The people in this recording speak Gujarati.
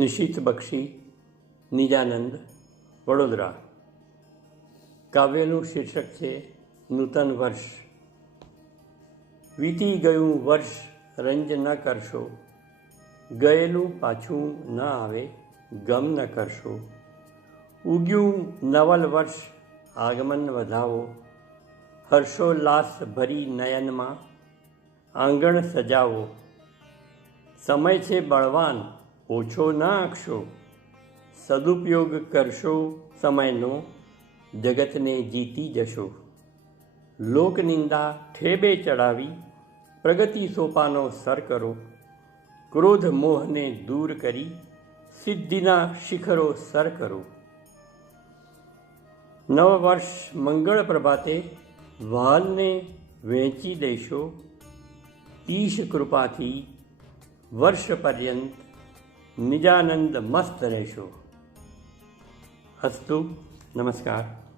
નિશિત બક્ષી, નિજાનંદ, વડોદરા. કાવ્યનું શીર્ષક છે નૂતન વર્ષ. વીતી ગયું વર્ષ રંજ ન કરશો, ગયેલું પાછું ન આવે ગમ ન કરશો. ઉગ્યું નવલ વર્ષ આગમન વધાવો, હર્ષોલ્લાસ ભરી નયનમાં આંગણ સજાવો. સમય છે બળવાન ઓછો ન આંકશો, સદુપયોગ કરશો સમયનો જગતને જીતી જશો. લોકનિંદા ઠેબે ચડાવી પ્રગતિ સોપાનો સર કરો, ક્રોધ મોહને દૂર કરી સિદ્ધિના શિખરો સર કરો. નવ વર્ષ મંગળ પ્રભાતે વહાલને વહેંચી દેશો, ઈશ કૃપાથી વર્ષ પર્યંત નિજાનંદ મસ્ત રહેશો. અસ્તુ. નમસ્કાર.